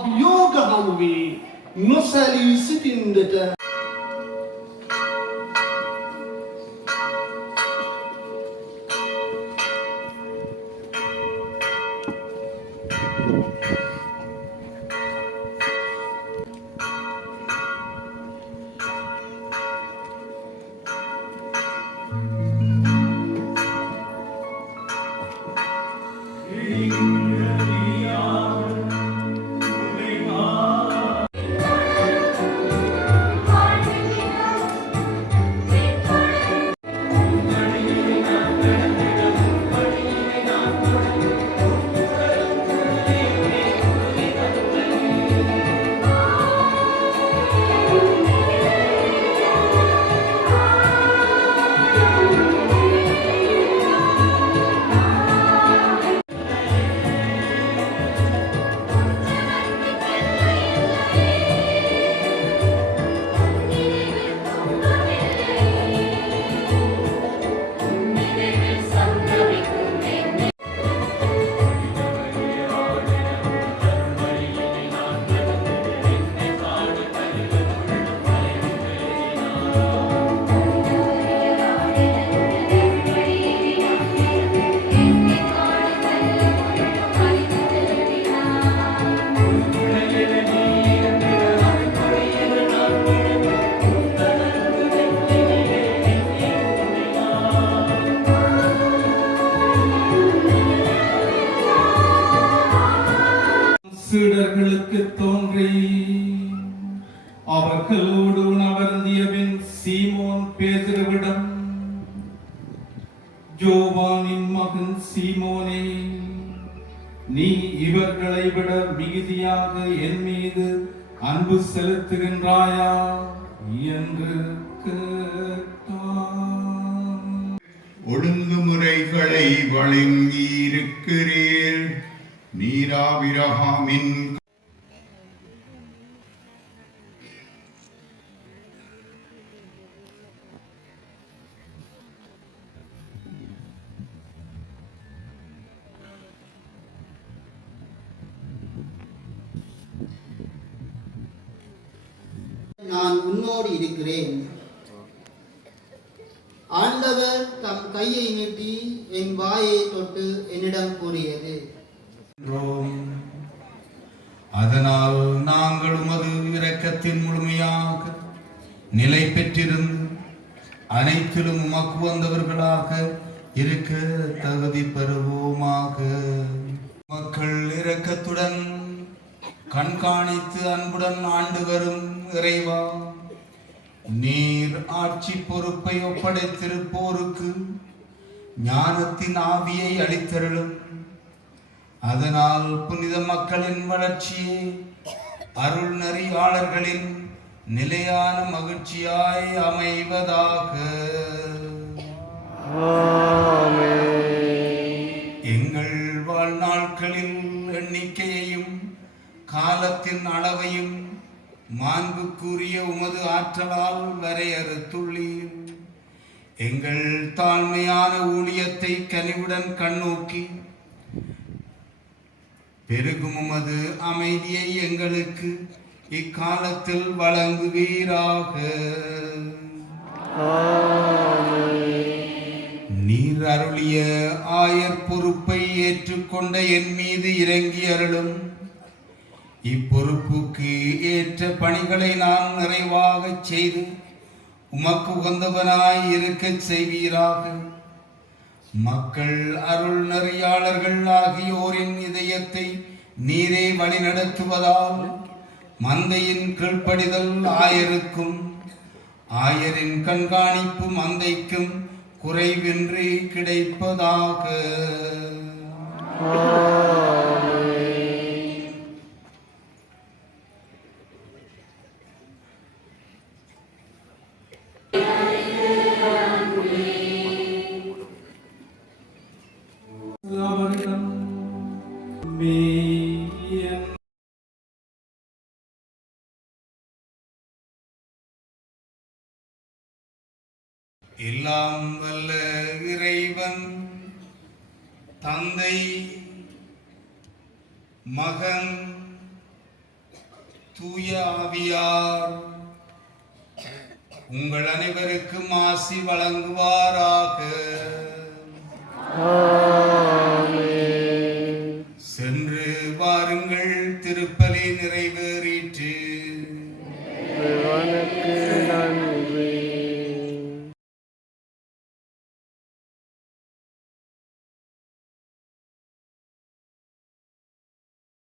Rabbiyuka havvi nusali sitindete. சீடர்களுக்கு தோன்றி. அவர்களோடு உணவருந்தியபின் சீமோன் பேதுருவிடம் ஜோவானின் மகன் சீமோனே நீ இவர்களை விட மிகுதியாக என் மீது அன்பு செலுத்துகின்றாயா? என்று கேட்டான். ஒழுங்குமுறைகளை வழங்கியிருக்கிறீர். நீராவிரகாமின் நான் உன்னோடு இருக்கிறேன். ஆண்டவர் தம் கையை நீட்டி என் வாயை தொட்டு என்னிடம் கூறியது. அதனால் நாங்கள் உமது இரக்கத்தின் முழுமையாக நிலை பெற்றிருந்து அனைத்திலும் உமக்கு வந்தவர்களாக இருக்க தகுதி பெறுவோமாக. மக்கள் இரக்கத்துடன் கண்காணித்து அன்புடன் ஆண்டு வரும் இறைவா நீர் ஆட்சி பொறுப்பை ஒப்படைத்திருப்போருக்கு ஞானத்தின் ஆவியை அளித்தருளும். அதனால் புனித மக்களின் வளர்ச்சியே அருள் நெறியாளர்களின் நிலையான மகிழ்ச்சியாய் அமைவதாக. எங்கள் வாழ்நாட்களில் எண்ணிக்கையையும் காலத்தின் அளவையும் மாண்புக்குரிய உமது ஆற்றலால் வரையறுத்துள்ளீர் எங்கள் தாழ்மையான ஊழியத்தை கனிவுடன் கண்ணோக்கி பெருகும் உமது அமைதியை எங்களுக்கு இக்காலத்தில் வழங்குவீராக. நீர் அருளிய ஆயர் பொறுப்பை ஏற்றுக்கொண்ட என் மீது இறங்கி அருளும். இப்பொறுப்புக்கு ஏற்ற பணிகளை நான் நிறைவாகச் செய்து உமக்கு உகந்தவனாய் இருக்கச் செய்வீராக. மக்கள் அருள் நெறியாளர்கள் ஆகியோரின் இதயத்தை நீரே வழிநடத்துவதால் மந்தையின் கீழ்ப்படிதல் ஆயருக்கும் ஆயரின் கண்காணிப்பு மந்தைக்கும் குறைவின்றி கிடைப்பதாக. எல்லாம் வல்ல இறைவன் தந்தை மகன் தூய ஆவியார் உங்கள் அனைவருக்கும் ஆசி வழங்குவாராக.